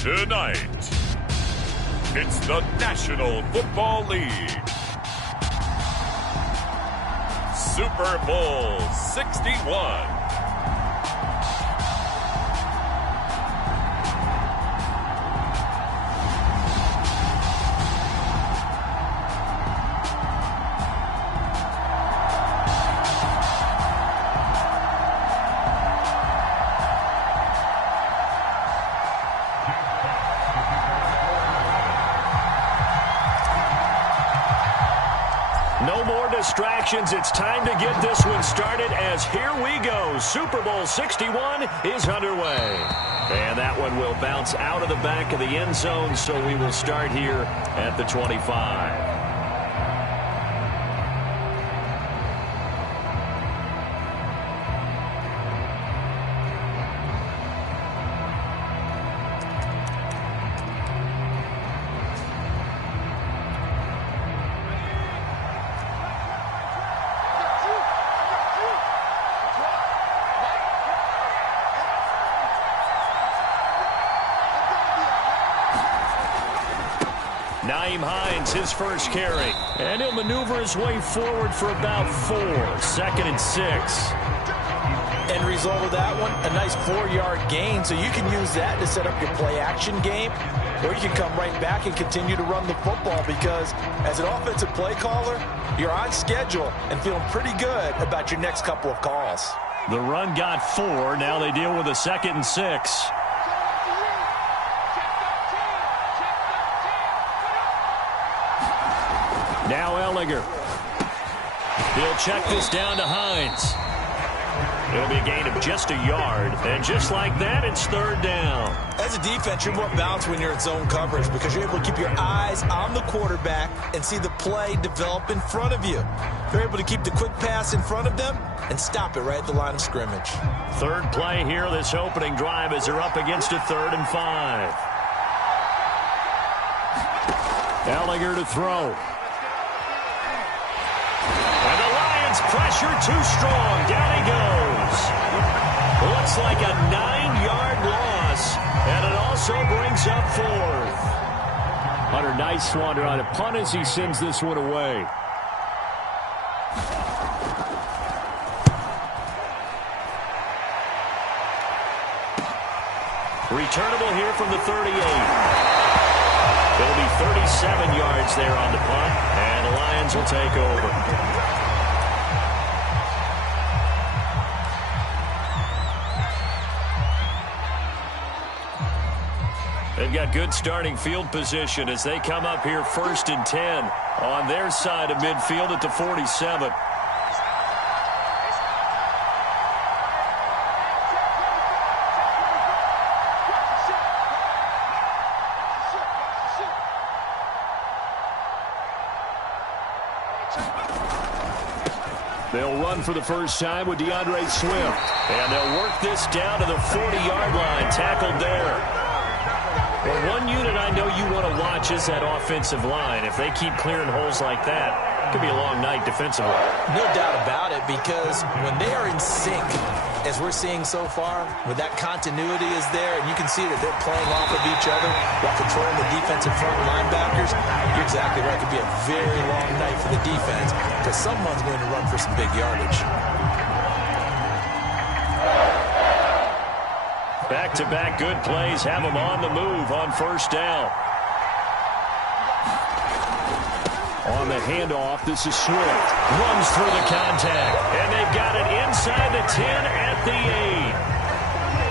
Tonight, it's the National Football League. Super Bowl 61. No more distractions. It's time to get this one started as here we go. Super Bowl 61 is underway. And that one will bounce out of the back of the end zone, so we will start here at the 25. His first carry, and he'll maneuver his way forward for about 4. 2nd and 6. End result of that one, a nice 4-yard gain, so you can use that to set up your play-action game, or you can come right back and continue to run the football because as an offensive play caller, you're on schedule and feeling pretty good about your next couple of calls. The run got 4. Now they deal with a 2nd and 6. Now Ellinger. He'll check this down to Hines. It'll be a gain of just a yard. And just like that, it's 3rd down. As a defense, you're more balanced when you're in zone coverage because you're able to keep your eyes on the quarterback and see the play develop in front of you. You're able to keep the quick pass in front of them and stop it right at the line of scrimmage. 3rd play here, this opening drive as they're up against a 3rd and 5. Ellinger to throw. Pressure too strong. Down he goes. Looks like a 9-yard loss, and it also brings up 4th. Hunter, nice wander on a punt as he sends this one away. Returnable here from the 38. It'll be 37 yards there on the punt, and the Lions will take over. They've got good starting field position as they come up here 1st and 10 on their side of midfield at the 47. They'll run for the first time with DeAndre Swift. And they'll work this down to the 40-yard line, tackled there. Well, one unit I know you want to watch is that offensive line. If they keep clearing holes like that, it could be a long night defensively. No doubt about it, because when they are in sync, as we're seeing so far, when that continuity is there, and you can see that they're playing off of each other while controlling the defensive front linebackers, you're exactly right. It could be a very long night for the defense because someone's going to run for some big yardage. Back-to-back good plays have them on the move on 1st down. On the handoff, this is Swift. Runs through the contact. And they've got it inside the 10 at the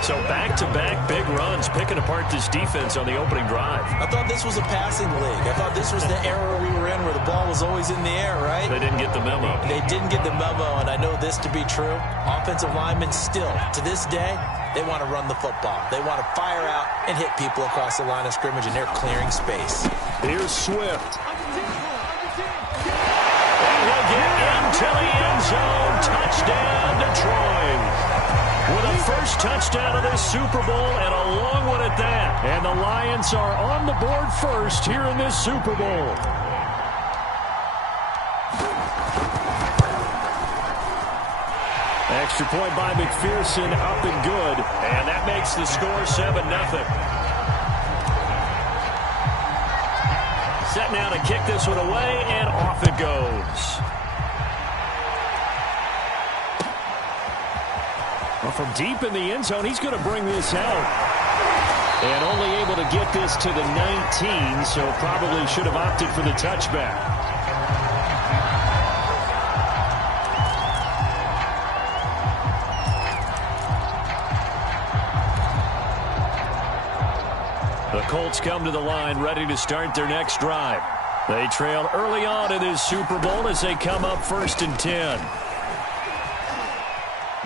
8. So back-to-back big runs, picking apart this defense on the opening drive. I thought this was a passing league. I thought this was the era we were in where the ball was always in the air, right? They didn't get the memo. They didn't get the memo, and I know this to be true. Offensive linemen still, to this day, they want to run the football. They want to fire out and hit people across the line of scrimmage, and they're clearing space. Here's Swift. And he'll get into the end zone. Touchdown, Detroit. With a first touchdown of this Super Bowl and a long one at that. And the Lions are on the board first here in this Super Bowl. Extra point by McPherson, up and good. And that makes the score 7-0. Set now to kick this one away, and off it goes. Well, from deep in the end zone, he's going to bring this out. And only able to get this to the 19, so probably should have opted for the touchback. The Colts come to the line, ready to start their next drive. They trail early on in this Super Bowl as they come up 1st and 10.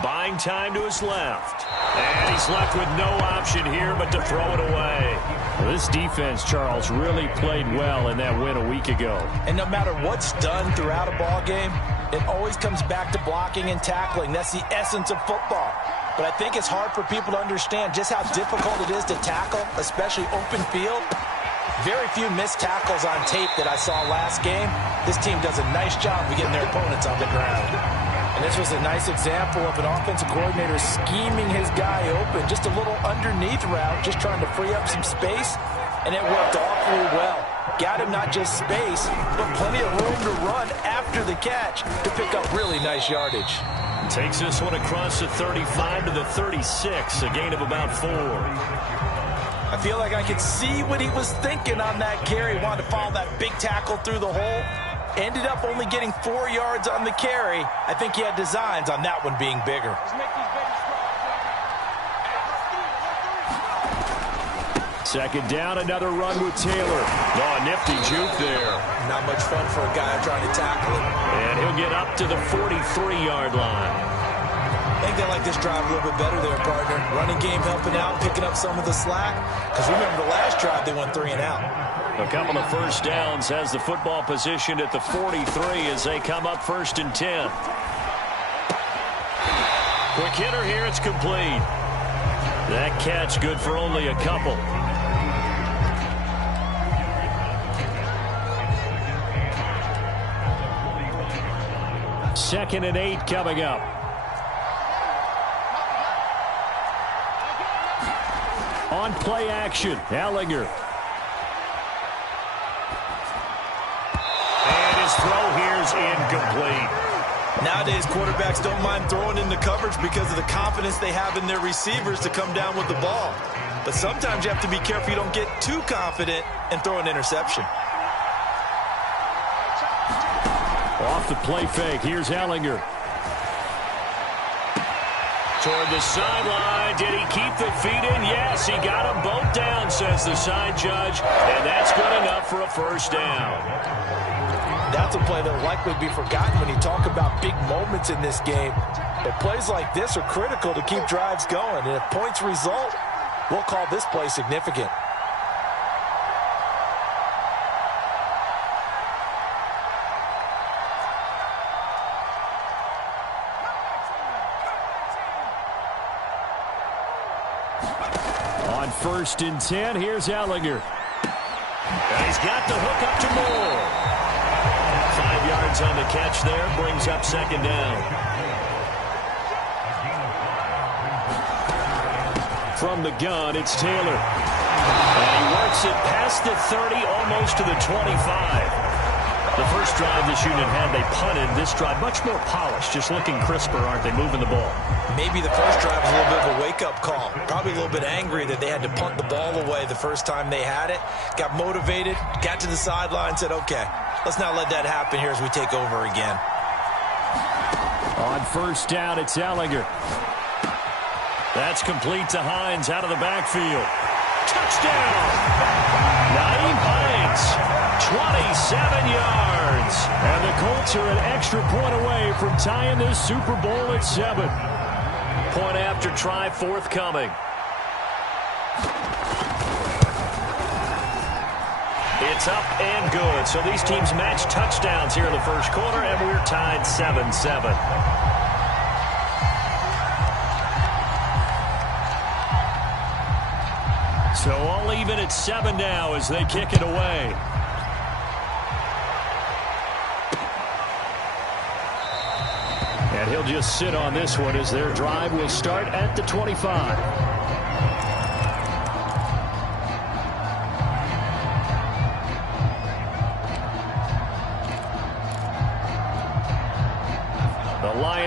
Buying time to his left. And he's left with no option here but to throw it away. Well, this defense, Charles, really played well in that win a week ago. And no matter what's done throughout a ball game, it always comes back to blocking and tackling. That's the essence of football. But I think it's hard for people to understand just how difficult it is to tackle, especially open field. Very few missed tackles on tape that I saw last game. This team does a nice job of getting their opponents on the ground. And this was a nice example of an offensive coordinator scheming his guy open. Just a little underneath route, just trying to free up some space. And it worked awfully well. Got him not just space, but plenty of room to run after the catch to pick up really nice yardage. Takes this one across the 35 to the 36, a gain of about 4. I feel like I could see what he was thinking on that carry. Wanted to follow that big tackle through the hole. Ended up only getting 4 yards on the carry. I think he had designs on that one being bigger. Second down, another run with Taylor. Oh, nifty juke there. Not much fun for a guy trying to tackle him. And he'll get up to the 43-yard line. I think they like this drive a little bit better there, partner. Running game helping out, picking up some of the slack. Because remember the last drive, they went 3 and out. A couple of first downs has the football positioned at the 43 as they come up 1st and 10. Quick hitter here, it's complete. That catch good for only a couple. Second and 8 coming up. On play action, Ellinger. And his throw here's incomplete. Nowadays, quarterbacks don't mind throwing into coverage because of the confidence they have in their receivers to come down with the ball. But sometimes you have to be careful you don't get too confident and throw an interception. Off the play fake, here's Ellinger. Toward the sideline, did he keep the feet in? Yes, he got them both down, says the side judge, and that's good enough for a first down. That's a play that will likely be forgotten when you talk about big moments in this game. But plays like this are critical to keep drives going, and if points result, we'll call this play significant. On 1st and 10, here's Ellinger. And he's got the hook up to Moore. 5 yards on the catch there, brings up 2nd down. From the gun, it's Taylor. And he works it past the 30, almost to the 25. The first drive this unit had, they punted. This drive, much more polished, just looking crisper, aren't they, moving the ball? Maybe the first drive was a little bit of a wake-up call. Probably a little bit angry that they had to punt the ball away the first time they had it. Got motivated, got to the sideline, said, okay, let's not let that happen here as we take over again. On 1st down, it's Ellinger. That's complete to Hines out of the backfield. Touchdown! Naeem Hines. 27 yards. And the Colts are an extra point away from tying this Super Bowl at 7. Point after try forthcoming. It's up and good. So these teams match touchdowns here in the first quarter, and we're tied 7-7. So all even at 7 now as they kick it away. And he'll just sit on this one as their drive will start at the 25.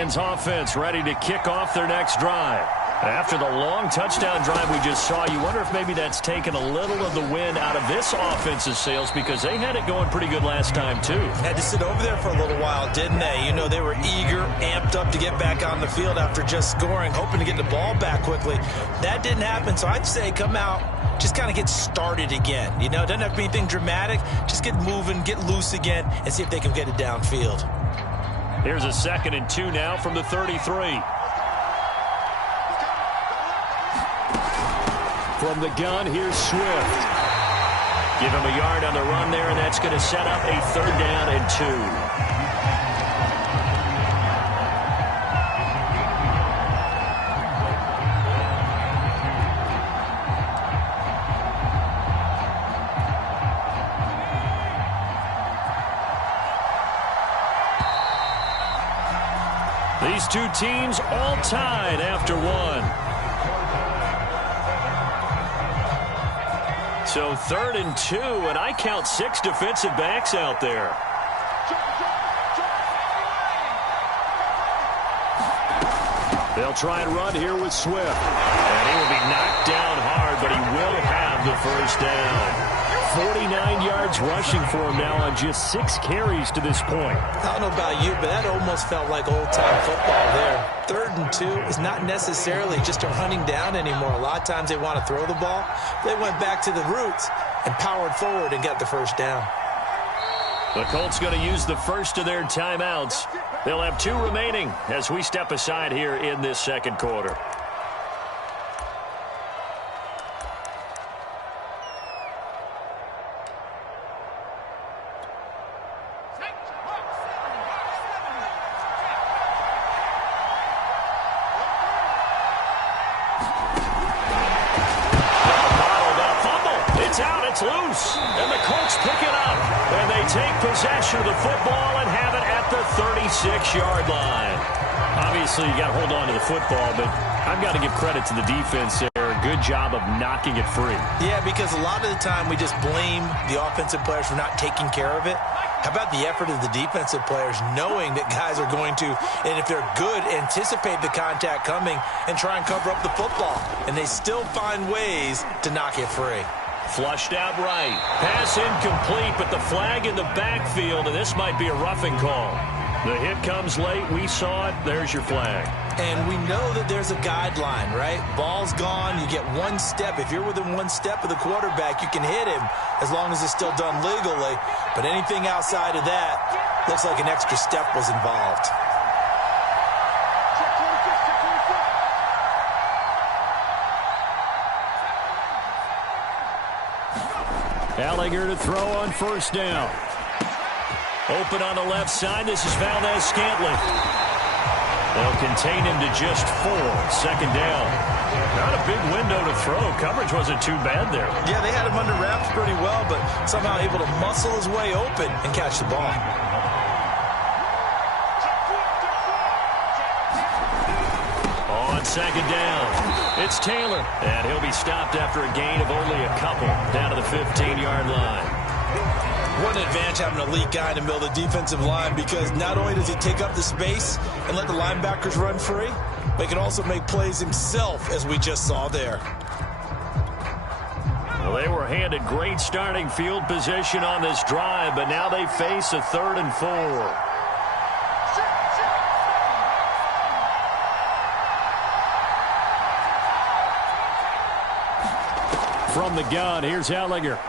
Lions offense ready to kick off their next drive. After the long touchdown drive we just saw, you wonder if maybe that's taken a little of the wind out of this offense's sails because they had it going pretty good last time, too. Had to sit over there for a little while, didn't they? You know, they were eager, amped up to get back on the field after just scoring, hoping to get the ball back quickly. That didn't happen, so I'd say come out, just kind of get started again. You know, it doesn't have to be anything dramatic. Just get moving, get loose again, and see if they can get it downfield. Here's a 2nd and 2 now from the 33. From the gun, here's Swift. Give him a yard on the run there, and that's going to set up a 3rd down and 2. These two teams all tied after one. So 3rd and 2, and I count 6 defensive backs out there. They'll try and run here with Swift. And he will be knocked down hard, but he will have the 1st down. 49 yards rushing for him now on just 6 carries to this point. I don't know about you, but that almost felt like old-time football there. 3rd and 2 is not necessarily just a running down anymore. A lot of times they want to throw the ball. They went back to the roots and powered forward and got the 1st down. The Colts going to use the first of their timeouts. They'll have 2 remaining as we step aside here in this 2nd quarter. Loose, and the Colts pick it up, and they take possession of the football and have it at the 36-yard line. Obviously, you got to hold on to the football, but I've got to give credit to the defense there. A good job of knocking it free. Yeah, because a lot of the time we just blame the offensive players for not taking care of it. How about the effort of the defensive players knowing that guys are going to, and if they're good, anticipate the contact coming and try and cover up the football, and they still find ways to knock it free. Flushed out right. Pass incomplete, but the flag in the backfield, and this might be a roughing call. The hit comes late. We saw it. There's your flag. And we know that there's a guideline, right? Ball's gone. You get 1 step. If you're within 1 step of the quarterback, you can hit him as long as it's still done legally. But anything outside of that, looks like an extra step was involved. Allinger to throw on 1st down. Open on the left side. This is Valdez-Scantling. They'll contain him to just 4. 2nd down. Not a big window to throw. Coverage wasn't too bad there. Yeah, they had him under wraps pretty well, but somehow able to muscle his way open and catch the ball. On 2nd down. It's Taylor, and he'll be stopped after a gain of only a couple down to the 15-yard line. What an advantage having an elite guy in the middle of the defensive line, because not only does he take up the space and let the linebackers run free, but he can also make plays himself, as we just saw there. Well, they were handed great starting field position on this drive, but now they face a 3rd and 4. From the gun, here's Allinger.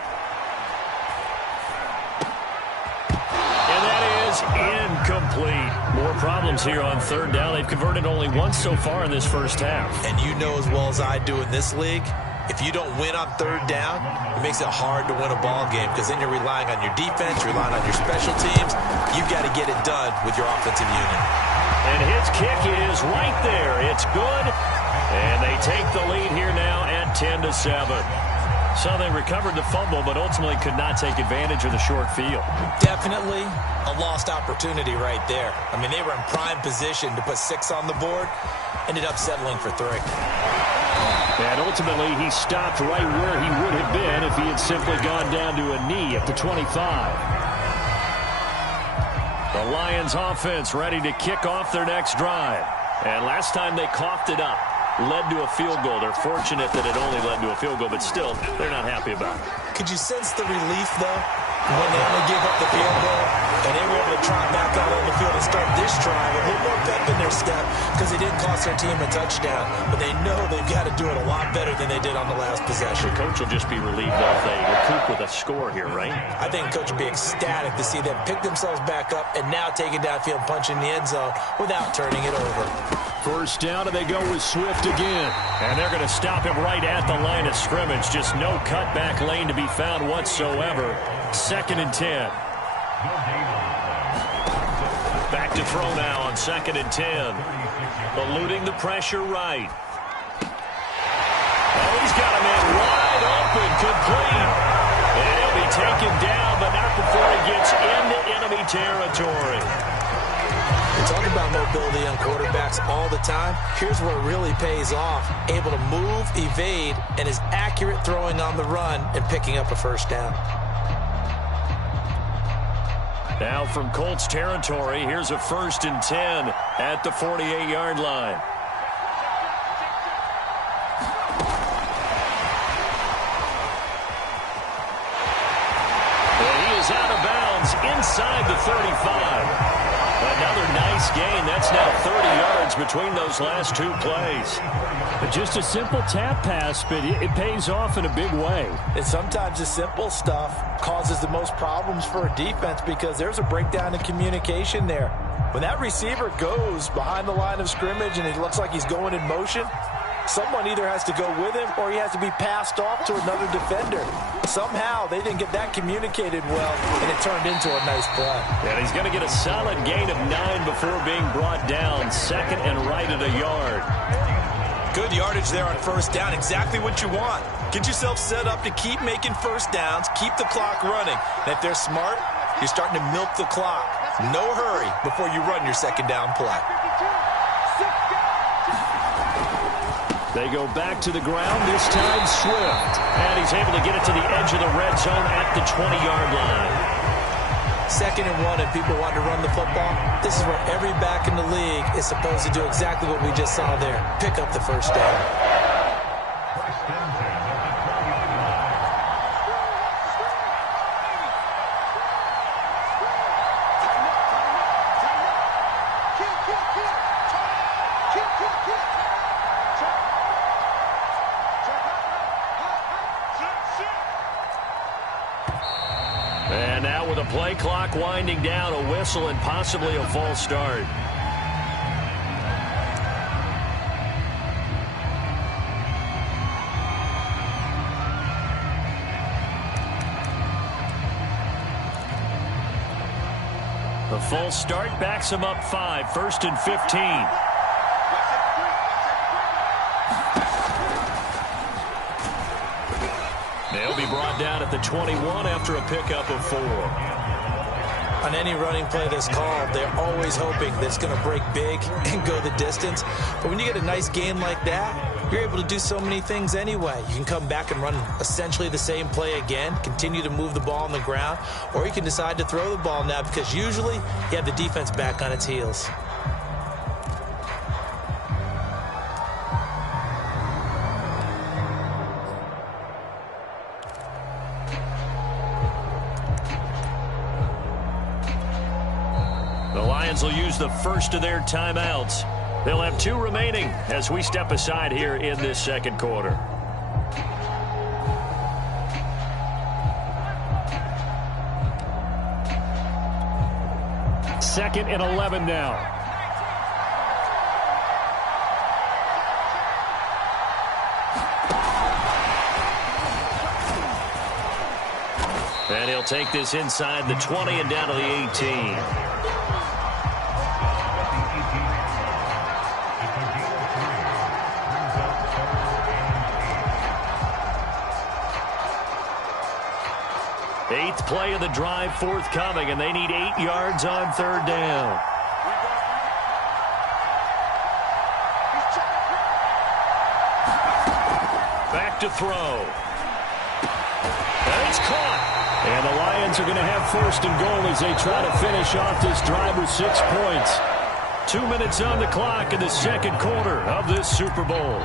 And that is incomplete. More problems here on 3rd down. They've converted only once so far in this 1st half. And you know as well as I do in this league, if you don't win on 3rd down, it makes it hard to win a ball game, because then you're relying on your defense, you're relying on your special teams. You've got to get it done with your offensive unit. And his kick is right there. It's good. And they take the lead here now at 10-7. So they recovered the fumble, but ultimately could not take advantage of the short field. Definitely a lost opportunity right there. I mean, they were in prime position to put 6 on the board, ended up settling for 3. And ultimately, he stopped right where he would have been if he had simply gone down to a knee at the 25. The Lions offense ready to kick off their next drive. And last time they coughed it up, led to a field goal. They're fortunate that it only led to a field goal, but still, they're not happy about it. Could you sense the relief, though, when they only gave up the field goal and they were able to trot back out on the field and start this drive a little more pep in their step because they didn't cost their team a touchdown, but they know they've got to do it a lot better than they did on the last possession. The coach will just be relieved though if they recoup with a score here, right? I think coach will be ecstatic to see them pick themselves back up and now take it downfield, punch in the end zone without turning it over. First down, and they go with Swift again. And they're going to stop him right at the line of scrimmage. Just no cutback lane to be found whatsoever. 2nd and 10. Back to throw now on 2nd and 10. Eluding the pressure right. Oh, he's got a man wide open, complete. And he'll be taken down, but not before he gets into enemy territory. We talk about mobility on quarterbacks all the time. Here's where it really pays off. Able to move, evade, and is accurate throwing on the run and picking up a first down. Now from Colts territory, here's a 1st and 10 at the 48-yard line. And he is out of bounds inside the 35. Another nice gain. That's now 30 yards between those last two plays. But just a simple tap pass, but it pays off in a big way. And sometimes the simple stuff causes the most problems for a defense because there's a breakdown in communication there. When that receiver goes behind the line of scrimmage and it looks like he's going in motion, someone either has to go with him or he has to be passed off to another defender. Somehow they didn't get that communicated well, and it turned into a nice play. And he's going to get a solid gain of 9 before being brought down. 2nd and right at a yard. Good yardage there on first down. Exactly what you want. Get yourself set up to keep making first downs, keep the clock running. And if they're smart, you're starting to milk the clock. No hurry before you run your second down play. They go back to the ground, this time Swift. And he's able to get it to the edge of the red zone at the 20-yard line. 2nd and 1, and people want to run the football. This is where every back in the league is supposed to do exactly what we just saw there. Pick up the first down. And now with a play clock winding down, a whistle and possibly a false start. The false start backs him up 5, 1st and 15. They'll be brought down at the 21 after a pickup of 4. On any running play that's called, they're always hoping that it's going to break big and go the distance. But when you get a nice gain like that, you're able to do so many things anyway. You can come back and run essentially the same play again, continue to move the ball on the ground, or you can decide to throw the ball now because usually you have the defense back on its heels. The Lions will use the first of their timeouts. They'll have 2 remaining as we step aside here in this second quarter. Second and 11 now. And he'll take this inside the 20 and down to the 18. Eighth play of the drive forthcoming, and they need 8 yards on 3rd down. Back to throw. And it's caught. And the Lions are going to have first and goal as they try to finish off this drive with 6 points. 2 minutes on the clock in the second quarter of this Super Bowl.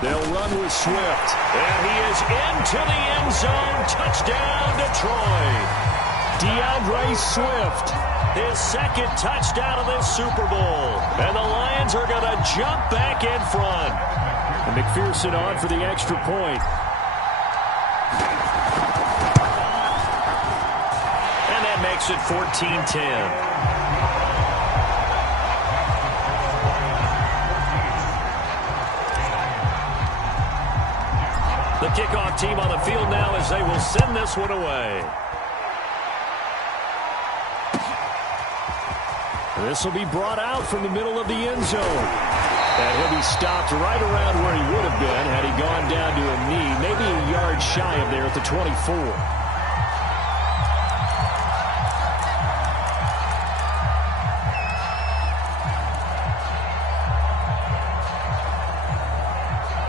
They'll run with Swift. And he is into the end zone. Touchdown, Detroit. DeAndre Swift, his second touchdown of this Super Bowl. And the Lions are going to jump back in front. And McPherson on for the extra point. And that makes it 14-10. The kickoff team on the field now as they will send this one away. This will be brought out from the middle of the end zone. And he'll be stopped right around where he would have been had he gone down to a knee, maybe a yard shy of there at the 24.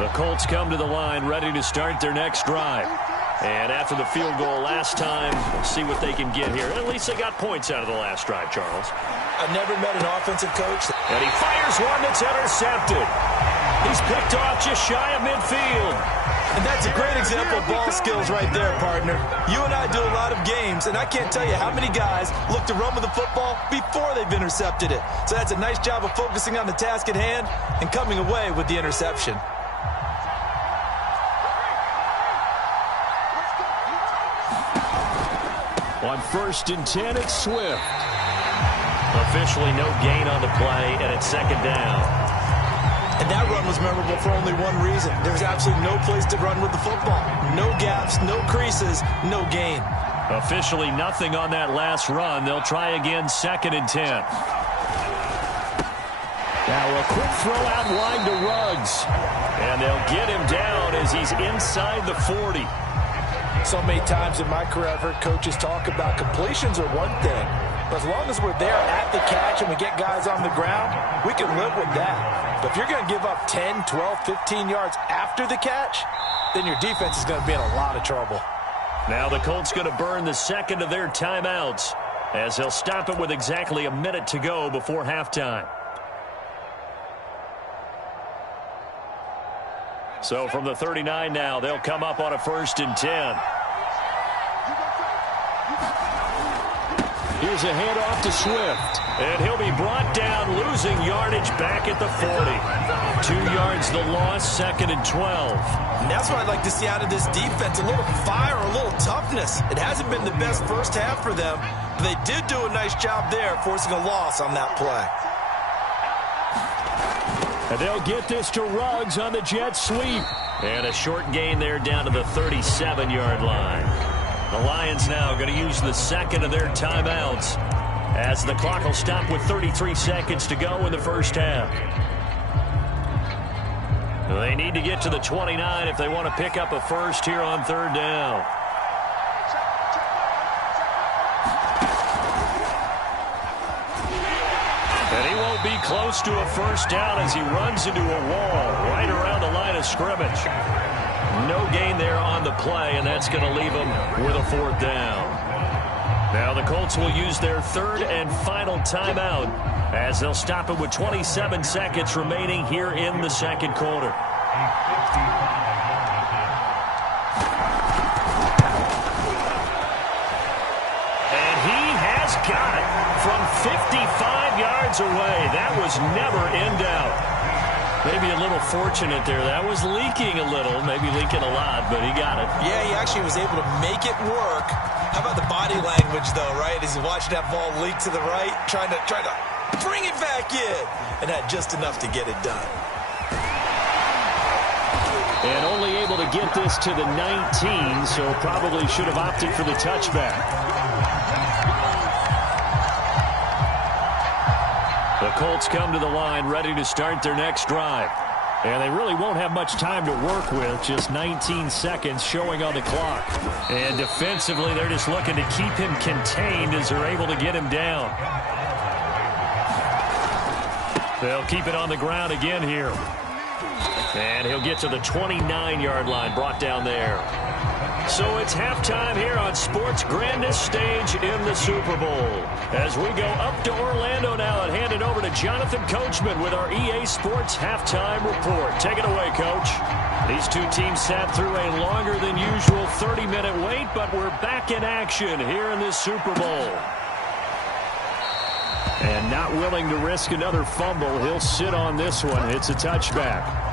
The Colts come to the line ready to start their next drive. And after the field goal last time, we'll see what they can get here. At least they got points out of the last drive, Charles. I've never met an offensive coach. And he fires one that's intercepted. He's picked off just shy of midfield. And that's a great example of ball skills right there, partner. You and I do a lot of games, and I can't tell you how many guys look to run with the football before they've intercepted it. So that's a nice job of focusing on the task at hand and coming away with the interception. On 1st and 10, it's Swift. Officially no gain on the play, and it's second down. And that run was memorable for only one reason. There was absolutely no place to run with the football. No gaps, no creases, no gain. Officially nothing on that last run. They'll try again, 2nd and 10. Now a quick throw out wide to Ruggs. And they'll get him down as he's inside the 40. So many times in my career I've heard coaches talk about completions are one thing. But as long as we're there at the catch and we get guys on the ground, we can live with that. But if you're going to give up 10, 12, 15 yards after the catch, then your defense is going to be in a lot of trouble. Now the Colts going to burn the second of their timeouts as they'll stop it with exactly a minute to go before halftime. So from the 39 now, they'll come up on a 1st and 10. Here's a handoff to Swift. And he'll be brought down, losing yardage back at the 40. 2 yards the loss, 2nd and 12. And that's what I'd like to see out of this defense, a little fire, a little toughness. It hasn't been the best first half for them, but they did do a nice job there, forcing a loss on that play. And they'll get this to Ruggs on the jet sweep. And a short gain there down to the 37-yard line. The Lions now going to use the second of their timeouts as the clock will stop with 33 seconds to go in the first half. They need to get to the 29 if they want to pick up a first here on 3rd down. And he won't be close to a first down as he runs into a wall right around the line of scrimmage. No gain there on the play, and that's going to leave him with a 4th down. Now the Colts will use their 3rd and final timeout as they'll stop it with 27 seconds remaining here in the second quarter. And he has got it from 55 yards away. That was never in doubt. Maybe a little fortunate there. That was leaking a little, maybe leaking a lot, but he got it. Yeah, he actually was able to make it work. How about the body language, though, right? As he watched that ball leak to the right, trying to bring it back in, and had just enough to get it done. And only able to get this to the 19, so probably should have opted for the touchback. The Colts come to the line ready to start their next drive. And they really won't have much time to work with, just 19 seconds showing on the clock. And defensively, they're just looking to keep him contained as they're able to get him down. They'll keep it on the ground again here. And he'll get to the 29-yard line, brought down there. So it's halftime here on sports' grandest stage in the Super Bowl. As we go up to Orlando now and hand it over to Jonathan Coachman with our EA Sports Halftime Report. Take it away, Coach. These two teams sat through a longer than usual 30-minute wait, but we're back in action here in this Super Bowl. And not willing to risk another fumble, he'll sit on this one. It's a touchback.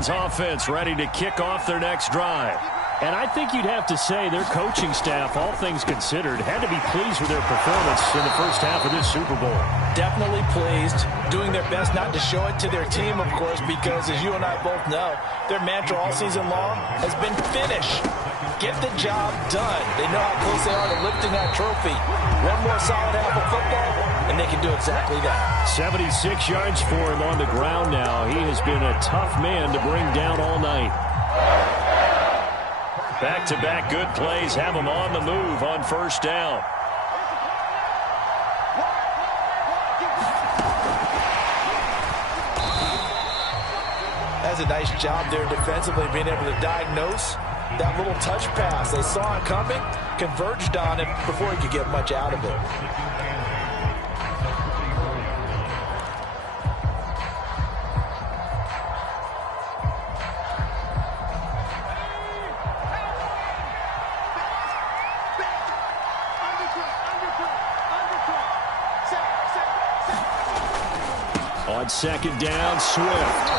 Offense ready to kick off their next drive. And I think you'd have to say their coaching staff, all things considered, had to be pleased with their performance in the first half of this Super Bowl. Definitely pleased, doing their best not to show it to their team, of course, because as you and I both know, their mantra all season long has been finish. Get the job done. They know how close they are to lifting that trophy. One more solid half of football, and they can do exactly that. 76 yards for him on the ground now. He has been a tough man to bring down all night. Back-to-back good plays have him on the move on first down. That's a nice job there defensively, being able to diagnose that little touch pass. They saw it coming, converged on it before he could get much out of it. On second down, Swift.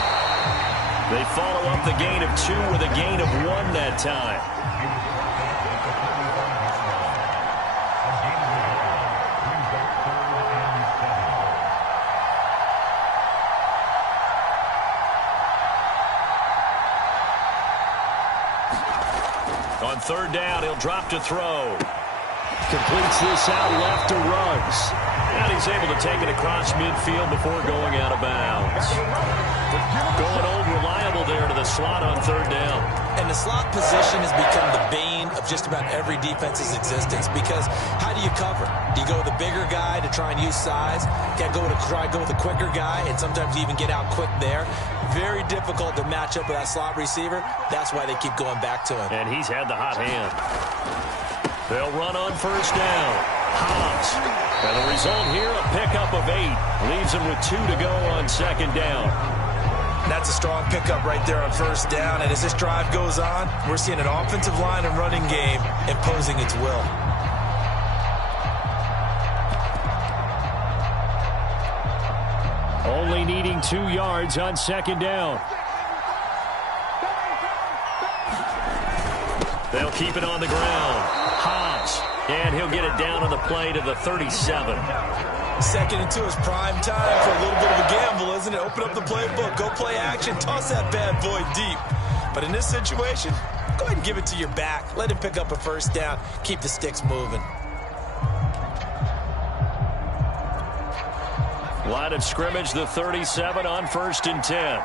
They follow up the gain of 2 with a gain of 1 that time. On third down, he'll drop to throw. Completes this out left to Ruggs. And he's able to take it across midfield before going out of bounds. Going old reliable there to the slot on third down. And the slot position has become the bane of just about every defense's existence, because how do you cover? Do you go with a bigger guy to try and use size? Can't go with a quicker guy, and sometimes you even get out quick there. Very difficult to match up with that slot receiver. That's why they keep going back to him. And he's had the hot hand. They'll run on first down. Hobbs. And the result here, a pickup of 8. Leaves him with 2 to go on second down. That's a strong pickup right there on first down. And as this drive goes on, we're seeing an offensive line and running game imposing its will. Only needing 2 yards on second down. They'll keep it on the ground. Hobbs. And he'll get it down on the play to the 37. Second and 2 is prime time for a little bit of a gamble, isn't it? Open up the playbook, go play action, toss that bad boy deep. But in this situation, go ahead and give it to your back. Let him pick up a first down. Keep the sticks moving. Line of scrimmage, the 37 on first and 10.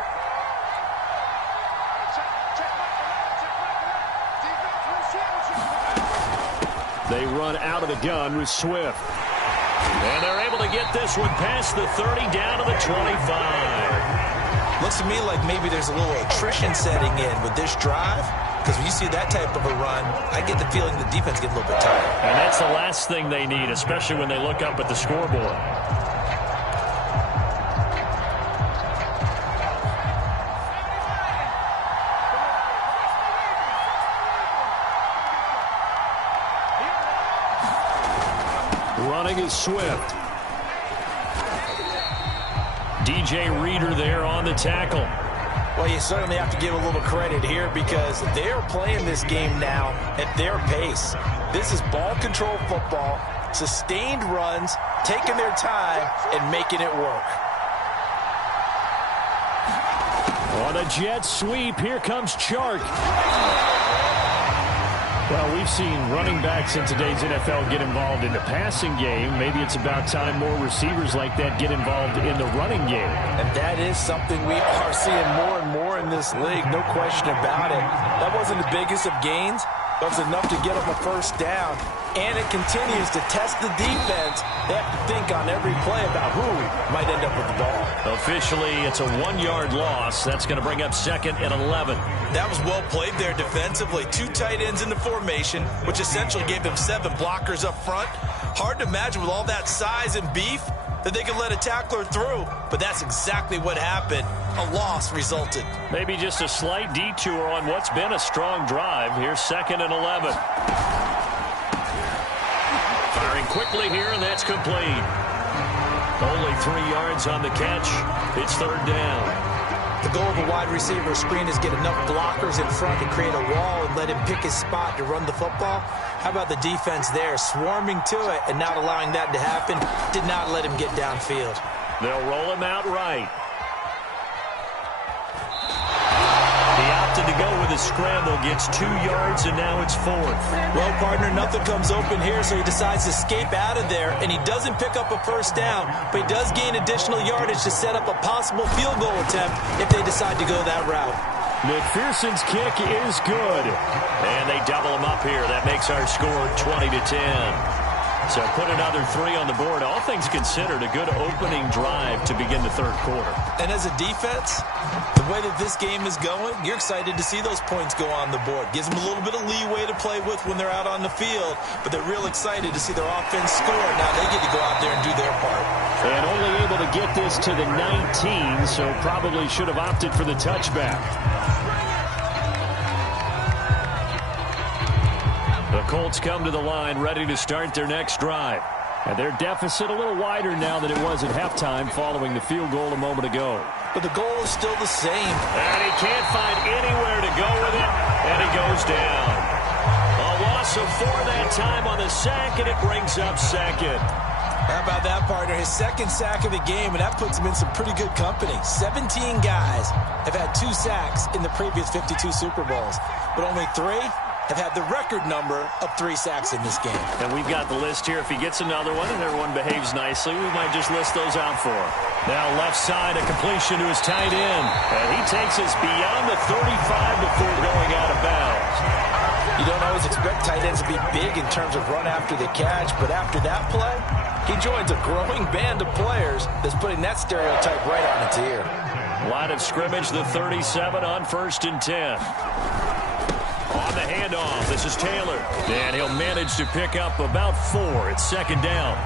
They run out of the gun with Swift. And they're able to get this one past the 30 down to the 25. Looks to me like maybe there's a little attrition setting in with this drive, because when you see that type of a run, I get the feeling the defense gets a little bit tired. And that's the last thing they need, especially when they look up at the scoreboard. Running is Swift. DJ Reader there on the tackle. Well, you certainly have to give a little credit here, because they're playing this game now at their pace. This is ball control football, sustained runs, taking their time and making it work. On the jet sweep. Here comes Chark. Well, we've seen running backs in today's NFL get involved in the passing game. Maybe it's about time more receivers like that get involved in the running game. And that is something we are seeing more and more in this league, no question about it. That wasn't the biggest of gains, but it was enough to get them a first down. And it continues to test the defense. They have to think on every play about who might end up with the ball. Officially, it's a 1-yard loss. That's going to bring up 2nd and 11. That was well played there defensively. 2 tight ends in the formation, which essentially gave them 7 blockers up front. Hard to imagine with all that size and beef that they could let a tackler through, but that's exactly what happened. A loss resulted. Maybe just a slight detour on what's been a strong drive. Here's 2nd and 11. Firing quickly here, and that's complete. Only 3 yards on the catch. It's 3rd down. The goal of a wide receiver screen is get enough blockers in front to create a wall and let him pick his spot to run the football. How about the defense there, swarming to it and not allowing that to happen? Did not let him get downfield. They'll roll him out right. He opted to go with a scramble, gets 2 yards, and now it's 4th. Well, partner, nothing comes open here, so he decides to escape out of there, and he doesn't pick up a first down, but he does gain additional yardage to set up a possible field goal attempt if they decide to go that route. McPherson's kick is good. And they double him up here. That makes our score 20-10. So put another 3 on the board. All things considered, a good opening drive to begin the 3rd quarter. And as a defense, the way that this game is going, you're excited to see those points go on the board. Gives them a little bit of leeway to play with when they're out on the field, but they're real excited to see their offense score. Now they get to go out there and do their part. And only able to get this to the 19, so probably should have opted for the touchback. The Colts come to the line, ready to start their next drive. And their deficit a little wider now than it was at halftime following the field goal a moment ago. But the goal is still the same. And he can't find anywhere to go with it, and he goes down. A loss of 4 that time on the sack, and it brings up 2nd. How about that, partner? His 2nd sack of the game, and that puts him in some pretty good company. 17 guys have had 2 sacks in the previous 52 Super Bowls, but only 3 have had the record number of 3 sacks in this game. And we've got the list here. If he gets another one and everyone behaves nicely, we might just list those out for him. Now left side, a completion to his tight end. And he takes us beyond the 35 before going out of bounds. You don't always expect tight ends to be big in terms of run after the catch, but after that play, he joins a growing band of players that's putting that stereotype right on its ear. Line of scrimmage, the 37 on 1st and 10. On the handoff, this is Taylor. And he'll manage to pick up about 4. It's 2nd down.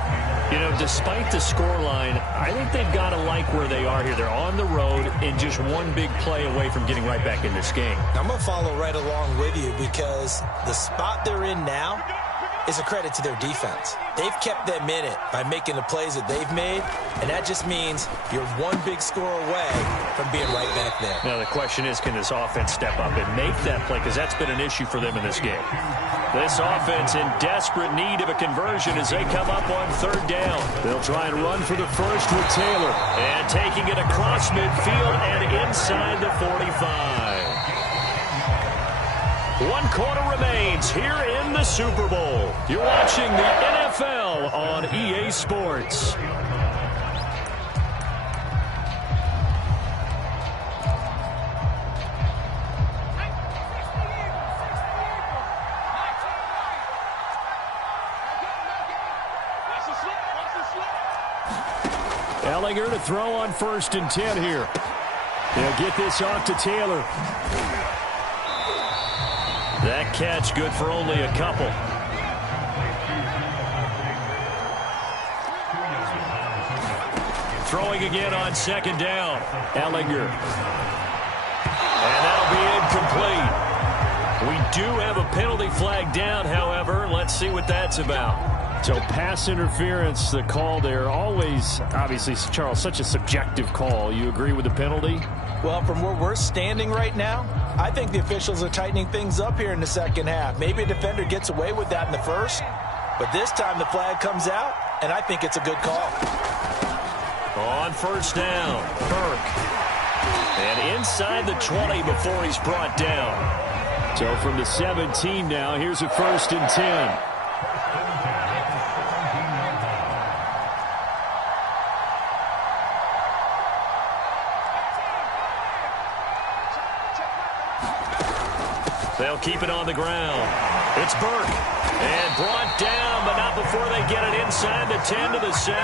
You know, despite the scoreline, I think they've got to like where they are here. They're on the road and just one big play away from getting right back in this game. I'm going to follow right along with you because the spot they're in now is a credit to their defense. They've kept them in it by making the plays that they've made, and that just means you're one big score away from being right back there. Now the question is, can this offense step up and make that play? Because that's been an issue for them in this game. This offense in desperate need of a conversion as they come up on 3rd down. They'll try and run for the first with Taylor. And taking it across midfield and inside the 45. 1 quarter remains here in the Super Bowl. You're watching the NFL on EA Sports. Ellinger to throw on 1st and 10 here. They'll get this off to Taylor. That catch good for only a couple. Throwing again on 2nd down. Ellinger. And that'll be incomplete. We do have a penalty flag down, however. Let's see what that's about. So pass interference, the call there. Always, obviously, Charles, such a subjective call. You agree with the penalty? Well, from where we're standing right now, I think the officials are tightening things up here in the 2nd half. Maybe a defender gets away with that in the 1st, but this time the flag comes out, and I think it's a good call. On 1st down, Kirk. And inside the 20 before he's brought down. So from the 17 now, here's a 1st and 10. They'll keep it on the ground. It's Burke. And brought down, but not before they get it inside the 10 to the 7.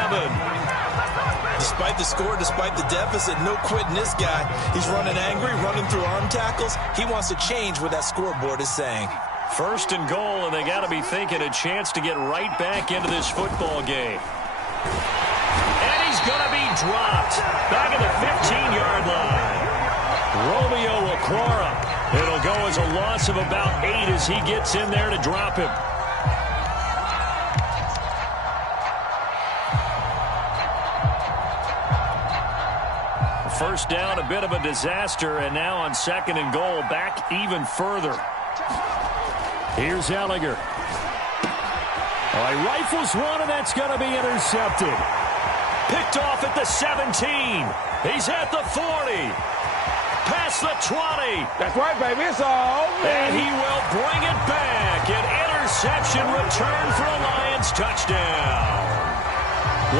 Despite the score, despite the deficit, no quitting this guy. He's running angry, running through arm tackles. He wants to change what that scoreboard is saying. 1st and goal, and they got to be thinking a chance to get right back into this football game. And he's going to be dropped back at the 15-yard line. Romeo Okwara. It'll go as a loss of about 8 as he gets in there to drop him. First down, a bit of a disaster, and now on 2nd and goal, back even further. Here's Ellinger. Oh, he rifles one, and that's going to be intercepted. Picked off at the 17. He's at the 40. Past the 20. That's right, baby. It's all me. And he will bring it back. An interception return for a Lions touchdown.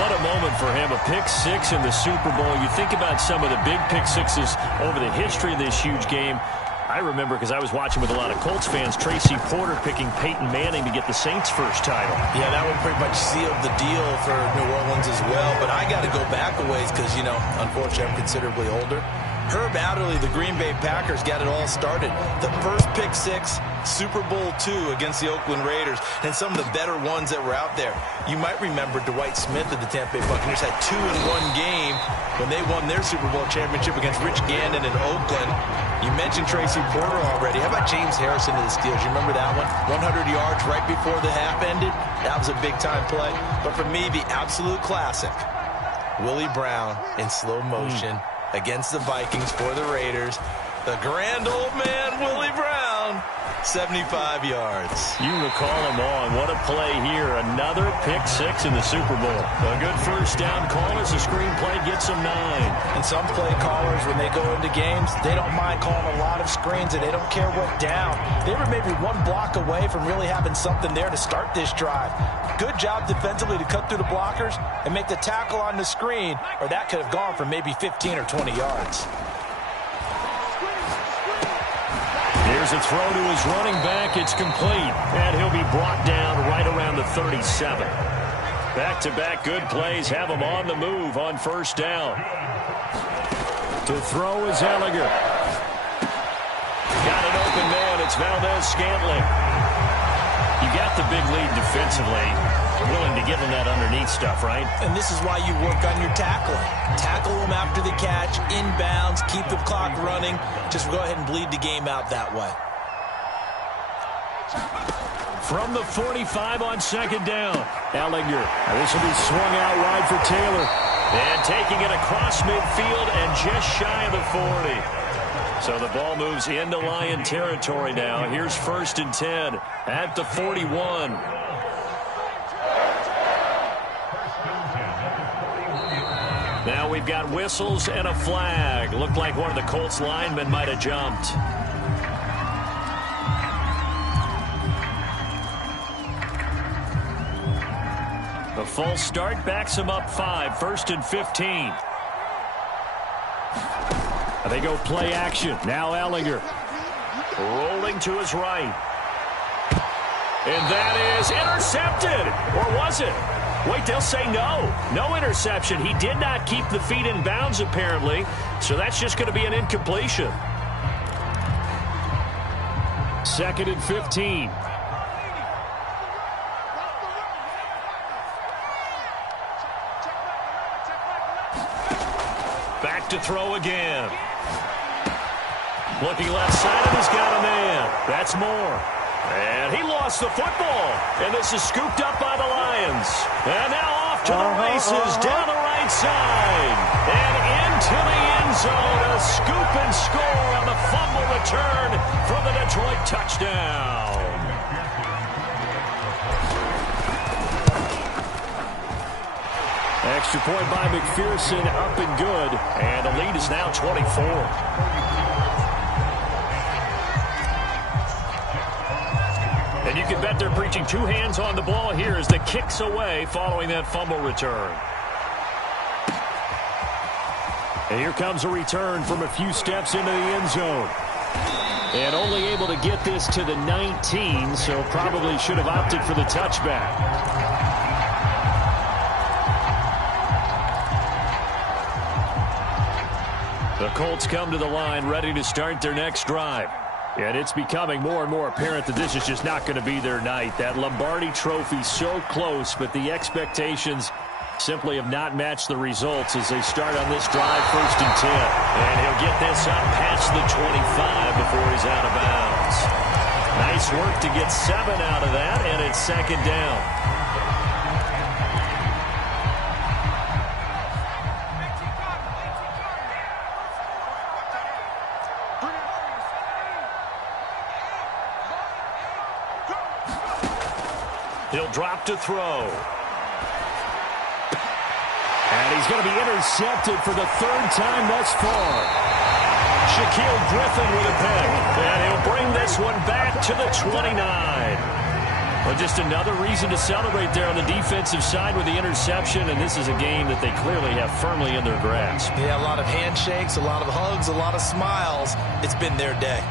What a moment for him, a pick 6 in the Super Bowl. You think about some of the big pick 6s over the history of this huge game. I remember, because I was watching with a lot of Colts fans, Tracy Porter picking Peyton Manning to get the Saints' first title. Yeah, that one pretty much sealed the deal for New Orleans as well. But I got to go back a ways because, you know, unfortunately I'm considerably older. Herb Adderley, the Green Bay Packers, got it all started. The first pick 6, Super Bowl II against the Oakland Raiders, and some of the better ones that were out there. You might remember Dwight Smith of the Tampa Bay Buccaneers had 2 in one game when they won their Super Bowl championship against Rich Gannon in Oakland. You mentioned Tracy Porter already. How about James Harrison of the Steelers? You remember that one? 100 yards right before the half ended. That was a big-time play. But for me, the absolute classic, Willie Brown in slow motion against the Vikings for the Raiders. The grand old man, Willie Brown, 75 yards. You recall him on. What a play here. Another pick 6 in the Super Bowl. A good first down call as the screenplay gets him 9. And some play callers, when they go into games, they don't mind calling a lot of screens, and they don't care what down. They were maybe one block away from really having something there to start this drive. Good job defensively to cut through the blockers and make the tackle on the screen, or that could have gone for maybe 15 or 20 yards. Here's a throw to his running back. It's complete. And he'll be brought down right around the 37. Back-to-back good plays have him on the move on first down. To throw is Ellinger. Got an open man. It's Valdez-Scantling. You got the big lead defensively. Willing to give him that underneath stuff, right? And this is why you work on your tackling. Tackle them after the catch, inbounds, keep the clock running. Just go ahead and bleed the game out that way. From the 45 on 2nd down, Ellinger. This will be swung out wide for Taylor. And taking it across midfield and just shy of the 40. So the ball moves into Lion territory now. Here's 1st and 10 at the 41. Now we've got whistles and a flag. Looked like one of the Colts linemen might have jumped. The false start backs him up 5. 1st and 15. They go play action. Now Ellinger. Rolling to his right. And that is intercepted. Or was it? Wait, they'll say no. No interception. He did not keep the feet in bounds, apparently. So that's just going to be an incompletion. 2nd and 15. Back to throw again. Looking left side, and he's got a man. That's Moore. And he lost the football. And this is scooped up by the Lions. And now off to the races down the right side. And into the end zone. A scoop and score on the fumble return for the Detroit touchdown. Extra Extra point by McPherson, up and good. And the lead is now 24. And you can bet they're preaching two hands on the ball here as the kick's away following that fumble return. And here comes a return from a few steps into the end zone. And only able to get this to the 19, so probably should have opted for the touchback. The Colts come to the line ready to start their next drive. And it's becoming more and more apparent that this is just not going to be their night. That Lombardi Trophy so close, but the expectations simply have not matched the results as they start on this drive, 1st and 10. And he'll get this up past the 25 before he's out of bounds. Nice work to get 7 out of that, and it's 2nd down. He'll drop to throw. And he's going to be intercepted for the 3rd time thus far. Shaquille Griffin with a pick. And he'll bring this one back to the 29. Well, just another reason to celebrate there on the defensive side with the interception. And this is a game that they clearly have firmly in their grasp. Yeah, a lot of handshakes, a lot of hugs, a lot of smiles. It's been their day.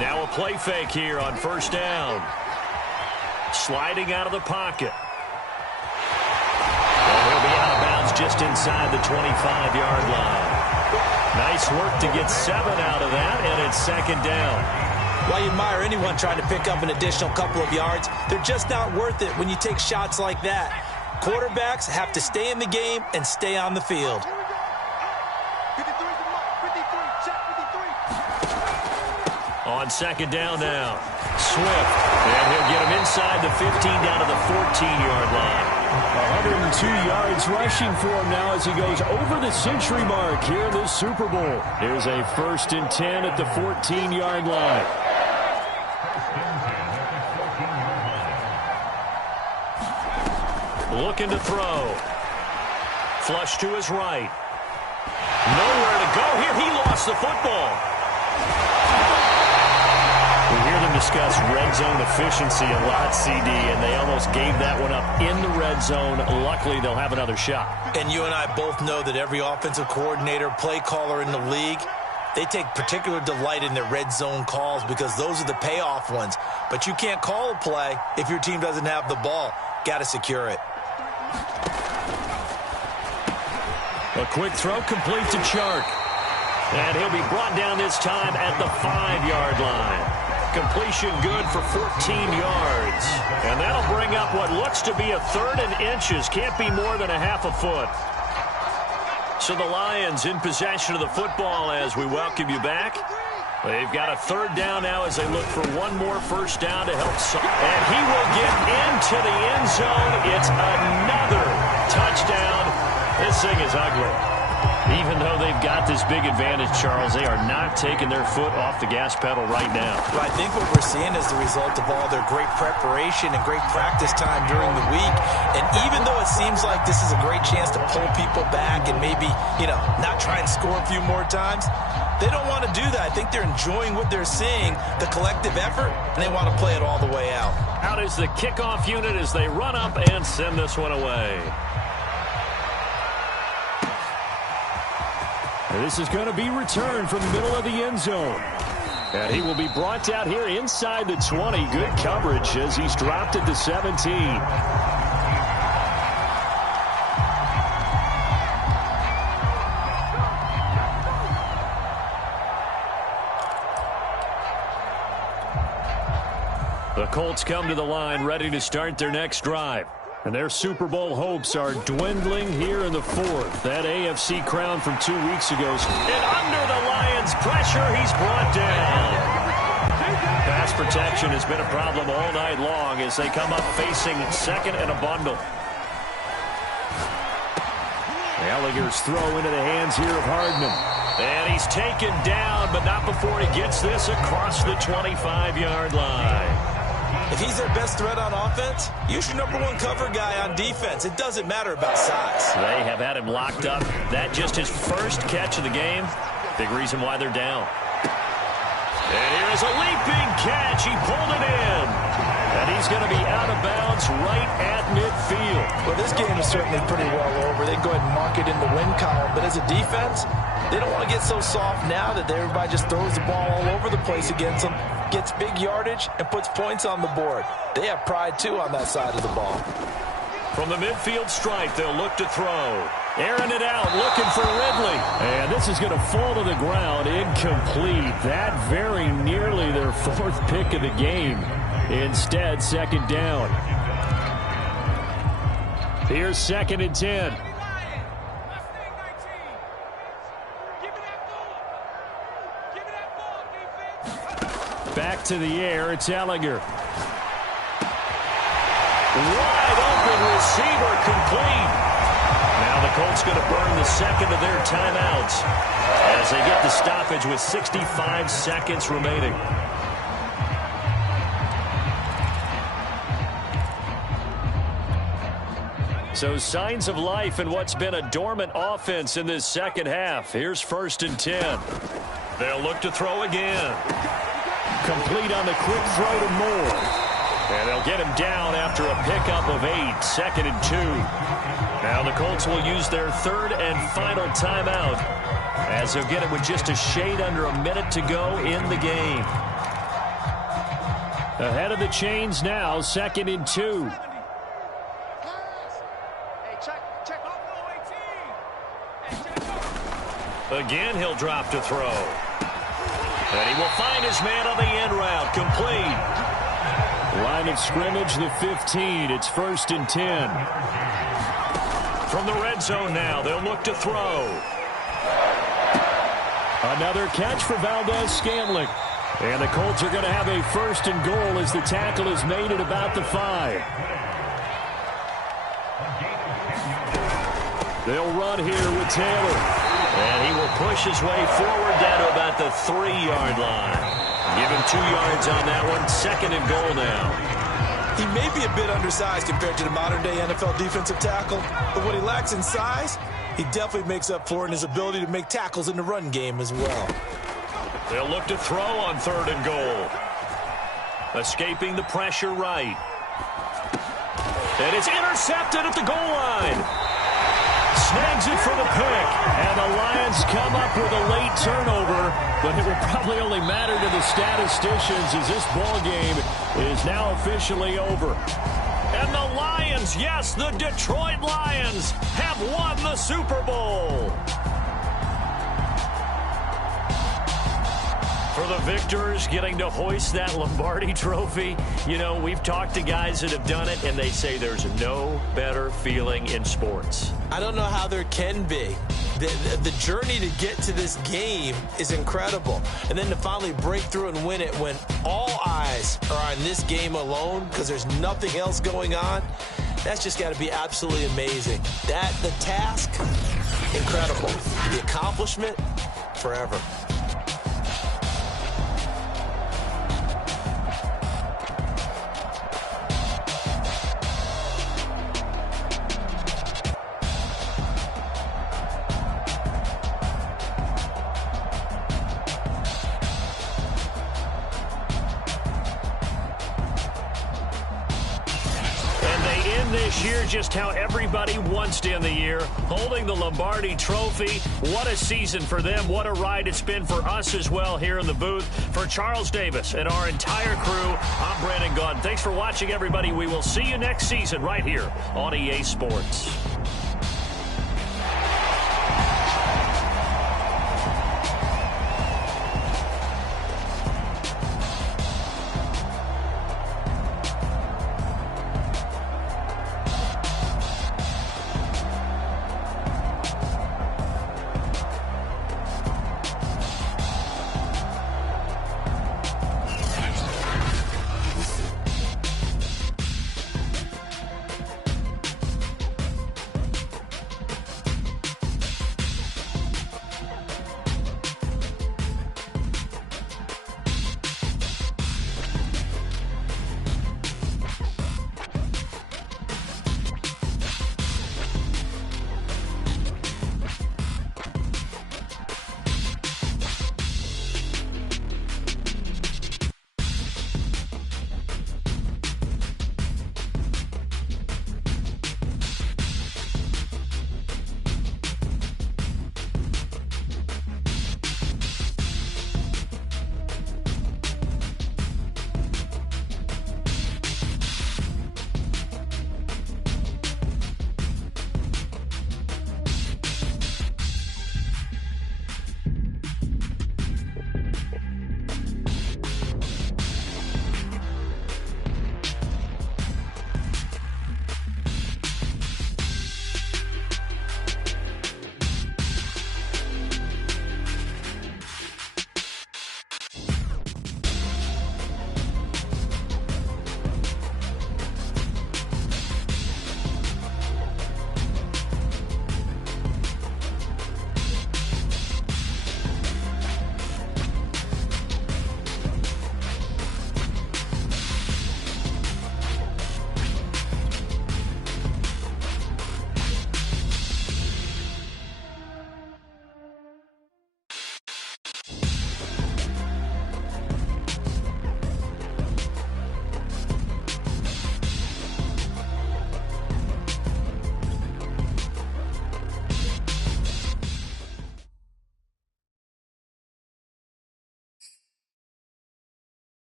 Now a play fake here on 1st down. Sliding out of the pocket. And he'll be out of bounds just inside the 25-yard line. Nice work to get 7 out of that, and it's 2nd down. While you admire anyone trying to pick up an additional couple of yards, they're just not worth it when you take shots like that. Quarterbacks have to stay in the game and stay on the field. On 2nd down now, Swift, and he'll get him inside the 15 down to the 14-yard line. 102 yards rushing for him now as he goes over the century mark here in this Super Bowl. Here's a 1st and 10 at the 14-yard line. Looking to throw. Flush to his right. Nowhere to go here. He lost the football. We hear them discuss red zone efficiency a lot, CD, and they almost gave that one up in the red zone. Luckily, they'll have another shot. And you and I both know that every offensive coordinator, play caller in the league, they take particular delight in their red zone calls because those are the payoff ones. But you can't call a play if your team doesn't have the ball. Got to secure it. A quick throw complete to Chark. And he'll be brought down this time at the 5-yard line. Completion good for 14 yards. And that'll bring up what looks to be a 3rd and inches. Can't be more than a half a foot. So the Lions in possession of the football as we welcome you back. They've got a 3rd down now as they look for one more 1st down to help. And he will get into the end zone. It's another touchdown. This thing is ugly. Even though they've got this big advantage, Charles, they are not taking their foot off the gas pedal right now. Well, I think what we're seeing is the result of all their great preparation and great practice time during the week. And even though it seems like this is a great chance to pull people back and maybe, not try and score a few more times, they don't want to do that. I think they're enjoying what they're seeing, the collective effort, and they want to play it all the way out. Out is the kickoff unit as they run up and send this one away. This is going to be returned from the middle of the end zone. And he will be brought out here inside the 20. Good coverage as he's dropped at the 17. The Colts come to the line ready to start their next drive. And their Super Bowl hopes are dwindling here in the 4th. That AFC crown from 2 weeks ago. And under the Lions' pressure, he's brought down. Pass protection has been a problem all night long as they come up facing 2nd and a bundle. Ellinger's throw into the hands here of Hardman. And he's taken down, but not before he gets this across the 25-yard line. If he's their best threat on offense, use your #1 cover guy on defense. It doesn't matter about size. They have had him locked up. That just his first catch of the game. Big reason why they're down. And here is a leaping catch. He pulled it in. And he's going to be out of bounds right at midfield. Well, this game is certainly pretty well over. They can go ahead and mark it in the win column. But as a defense, they don't want to get so soft now that everybody just throws the ball all over the place against them, gets big yardage, and puts points on the board. They have pride, too, on that side of the ball. From the midfield stripe, they'll look to throw. Airing it out, looking for Ridley. And this is going to fall to the ground, incomplete. That very nearly their 4th pick of the game. Instead, 2nd down. Here's 2nd and 10. Back to the air, it's Ellinger. Wide open receiver, complete. Now the Colts going to burn the 2nd of their timeouts as they get the stoppage with 65 seconds remaining. So signs of life in what's been a dormant offense in this second half. Here's 1st and 10. They'll look to throw again. Complete on the quick throw to Moore. And they'll get him down after a pickup of 8. 2nd and 2. Now the Colts will use their 3rd and final timeout as they'll get it with just a shade under a minute to go in the game. Ahead of the chains now, 2nd and 2. Again, he'll drop to throw. And he will find his man on the end route. Complete. Line of scrimmage, the 15. It's 1st and 10. From the red zone now, they'll look to throw. Another catch for Valdez-Scantling. And the Colts are going to have a 1st and goal as the tackle is made at about the 5. They'll run here with Taylor. And he will push his way forward down to about the 3-yard line. Give him 2 yards on that one. 2nd and goal now. He may be a bit undersized compared to the modern-day NFL defensive tackle, but what he lacks in size, he definitely makes up for in his ability to make tackles in the run game as well. They'll look to throw on 3rd and goal. Escaping the pressure right. And it's intercepted at the goal line. Snags it for the pick, and the Lions come up with a late turnover, but it will probably only matter to the statisticians as this ball game is now officially over. And the Lions, yes, the Detroit Lions, have won the Super Bowl. For the victors getting to hoist that Lombardi trophy, you know, we've talked to guys that have done it, and they say there's no better feeling in sports. I don't know how there can be. The journey to get to this game is incredible. And then to finally break through and win it when all eyes are on this game alone because there's nothing else going on, that's just got to be absolutely amazing. The task, incredible. The accomplishment, forever. This year, just how everybody wants to end the year, holding the Lombardi trophy. What a season for them. What a ride it's been for us as well here in the booth. For Charles Davis and our entire crew, I'm Brandon Gaudin. Thanks for watching, everybody. We will see you next season right here on EA Sports.